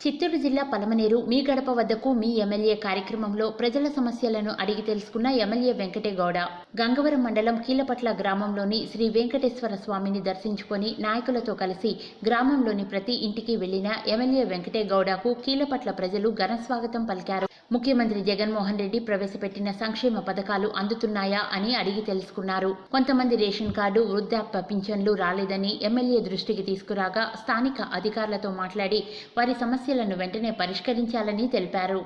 చిత్తూరు జిల్లా పలమనేరు మీ గడప వద్దకు మీ ఎమ్మెల్యే కార్యక్రమంలో ప్రజల సమస్యలను అడిగి తెలుసుకున్న ఎమ్మెల్యే వెంకటేగౌడ. గంగవరం మండలం కీలపట్ల గ్రామంలోని శ్రీ వెంకటేశ్వర స్వామిని దర్శించుకొని నాయకులతో కలిసి గ్రామంలోని ప్రతి ఇంటికి వెళ్ళిన ఎమ్మెల్యే వెంకటేగౌడకు కీలపట్ల ప్రజలు ఘన స్వాగతం పలికారు. ముఖ్యమంత్రి జగన్మోహన్ రెడ్డి ప్రవేశపెట్టిన సంక్షేమ పథకాలు అందుతున్నాయా అని అడిగి తెలుసుకున్నారు. కొంతమంది రేషన్ కార్డు వృద్ధాప్య పింఛన్లు రాలేదని ఎమ్మెల్యే దృష్టికి తీసుకురాగా స్థానిక అధికారులతో మాట్లాడి వారి సమస్యలను వెంటనే పరిష్కరించాలని తెలిపారు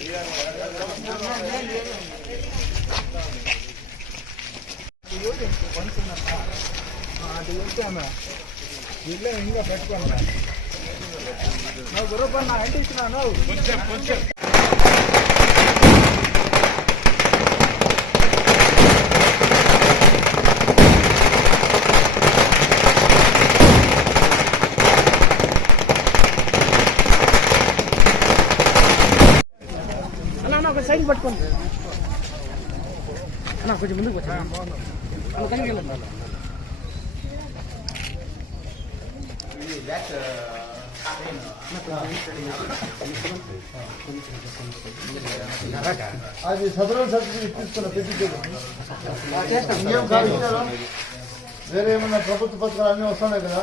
Gracias. ఉంటే అన్న ఇల్లే ఇంకా పెట్టుకోండి. నువ్వు గురపన్న అంటే ఇచ్చిన నువ్వు సైడ్ పట్టుకోండి అన్న కొంచెం ముందుకు వచ్చా అన్న వెళ్ళండి అది సదరన్ సర్టిఫికేట్ తీసుకున్న ఇచ్చారు వేరే ఏమన్నా ప్రభుత్వ పత్రాలు అన్నీ వస్తున్నాయి కదా?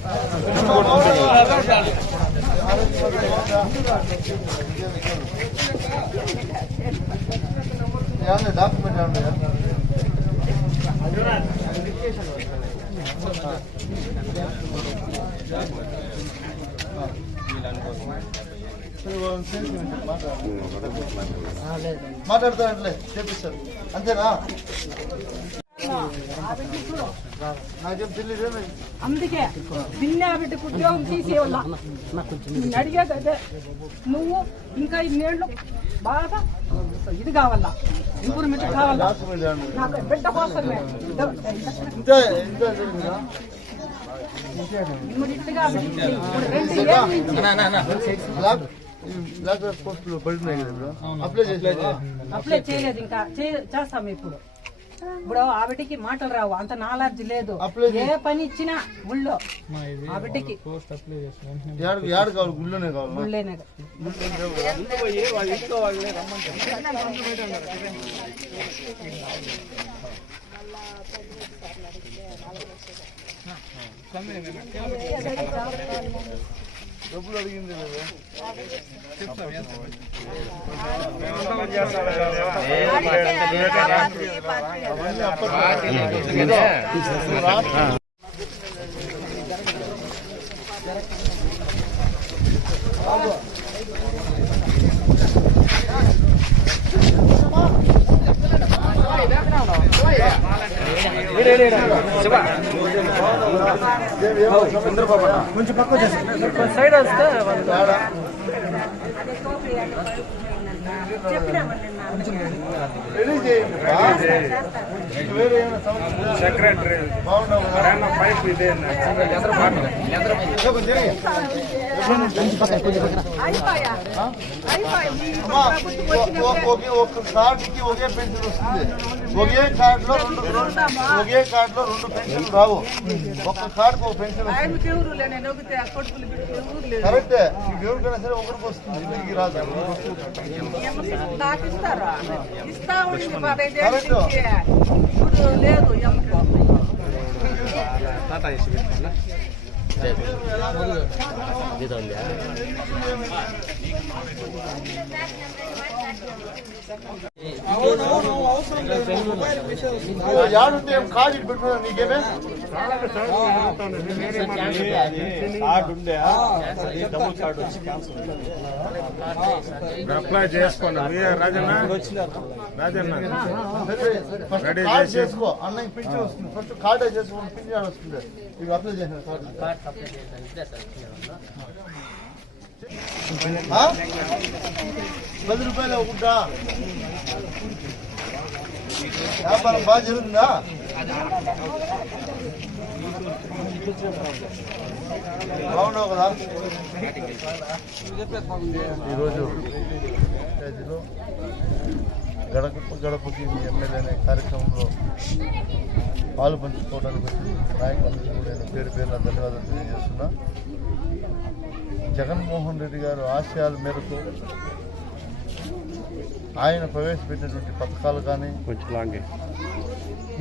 తీ. అంటే గుళ్ళే వేస్తాను వేసుకో. ఏమన్నా డాక్యుమెంట్ ఏమన్నా మాట్లాడతానంటలే చేపిస్తారు అంతేనా నాకేం తెలియదు అందుకే దిన్నా బిడ్డకు ఉద్యోగం తీసేవాళ్ళ. అడిగేది అదే నువ్వు ఇంకా ఇన్నేళ్ళు బాగా ఇది కావాలా? ఇంప్రూవ్మెంట్ కావాలా? నాకు బిడ్డ కోసమే. ఇంతే ఇంతే తెలియదా ఇమ్మడిట్టుగా ఇప్పుడు రెండు ఏళ్ళు నుంచి బ్లాక్ ఈ బ్లాక్ పోస్టులు పడుతున్నాయి కదా ఇప్పుడు అప్లై చేయలేదు ఇంకా. చేస్తాం ఇప్పుడు. ఇప్పుడు ఆ బిడ్డకి మాటలు రావు అంత నాలెడ్జ్ లేదు ఏ పని ఇచ్చినా ఊళ్ళో ఆ బిడ్డకి ఏడు ఏడు కావాలి గుళ్ళోనే కావాలి ఊళ్ళోనే డబ్బులు అడిగింది కదా అవన్నీ కొంచెం పక్క సైడ్ వస్తే వాళ్ళు వేరే సెక్రటరీ పైప్ ఇదే అమ్మా, ఒకే కార్డుకి ఒకే పెన్షన్ వస్తుంది ఒకే కార్డులో రెండు రెండు ఒకే కార్డులో రెండు పెన్షన్ రావు ఒక్క కార్డుకి ఒక పెన్షన్ కరెక్టే ఎవరికైనా సరే ఒకరికి వస్తుంది ఇంటికి రాదు ఇస్తా ఉంది Tata yeşil bir tane. యాడుంటే ఇటు పెట్టుకున్నా నీకేమే అప్లై చేసుకోండి రాజన్న రాజన్న రెడీ చేసుకో. అన్న పింఛన్ వస్తుంది. ఫస్ట్ కార్డే చేసుకోండి పింఛన్ వస్తుంది. ఇవి అప్లై చేసిన కార్డు పది రూపాయలు ఒకటా వ్యాపారం బాగా జరుగుతుందా? బాగున్నావు కదా? ఈరోజు గడప గడపకి ఎమ్మెల్యే అనే కార్యక్రమంలో పాలు పంచుకోవడానికి నాయకులందరికీ కూడా నేను పేరు పేరున ధన్యవాదాలు తెలియజేస్తున్నా. జగన్మోహన్ రెడ్డి గారు ఆశయాల మేరకు ఆయన ప్రవేశపెట్టినటువంటి పథకాలు కానీ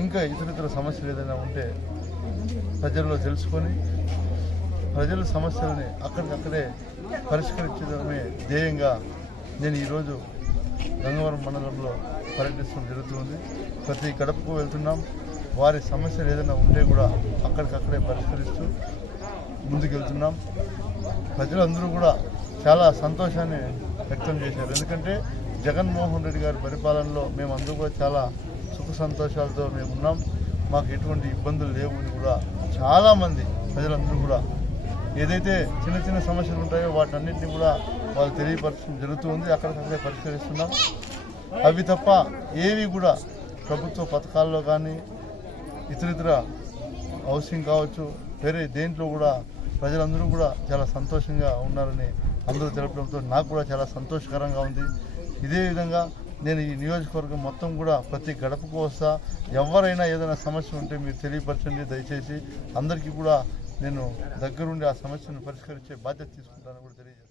ఇంకా ఇతర ఇతర సమస్యలు ఏదైనా ఉంటే ప్రజల్లో తెలుసుకొని ప్రజల సమస్యలని అక్కడికక్కడే పరిష్కరించడమే ధ్యేయంగా నేను ఈరోజు గంగవరం మండలంలో పర్యటించడం జరుగుతుంది ప్రతి గడపకు వెళ్తున్నాం. వారి సమస్యలు ఏదైనా ఉంటే కూడా అక్కడికక్కడే పరిష్కరిస్తూ ముందుకెళ్తున్నాం. ప్రజలందరూ కూడా చాలా సంతోషాన్ని వ్యక్తం చేశారు. ఎందుకంటే జగన్మోహన్ రెడ్డి గారి పరిపాలనలో మేమందరూ కూడా చాలా సుఖ సంతోషాలతో మేము ఉన్నాం. మాకు ఎటువంటి ఇబ్బందులు లేవు అని కూడా చాలామంది ప్రజలందరూ కూడా ఏదైతే చిన్న చిన్న సమస్యలు ఉంటాయో వాటన్నిటిని కూడా వాళ్ళు తెలియపరచడం జరుగుతుంది. అక్కడికక్కడే పరిష్కరిస్తున్నాం. అవి తప్ప ఏవి కూడా ప్రభుత్వ పథకాల్లో కానీ ఇతరితర హౌసింగ్ కావచ్చు వేరే దేంట్లో కూడా ప్రజలందరూ కూడా చాలా సంతోషంగా ఉన్నారని అందరూ తెలపడంతో నాకు కూడా చాలా సంతోషకరంగా ఉంది. ఇదే విధంగా నేను ఈ నియోజకవర్గం మొత్తం కూడా ప్రతి గడపకు వస్తా. ఎవరైనా ఏదైనా సమస్య ఉంటే మీరు తెలియపరచండి దయచేసి. అందరికీ కూడా నేను దగ్గరుండి ఆ సమస్యను పరిష్కరించే బాధ్యత తీసుకుంటానని కూడా తెలియజేస్తాను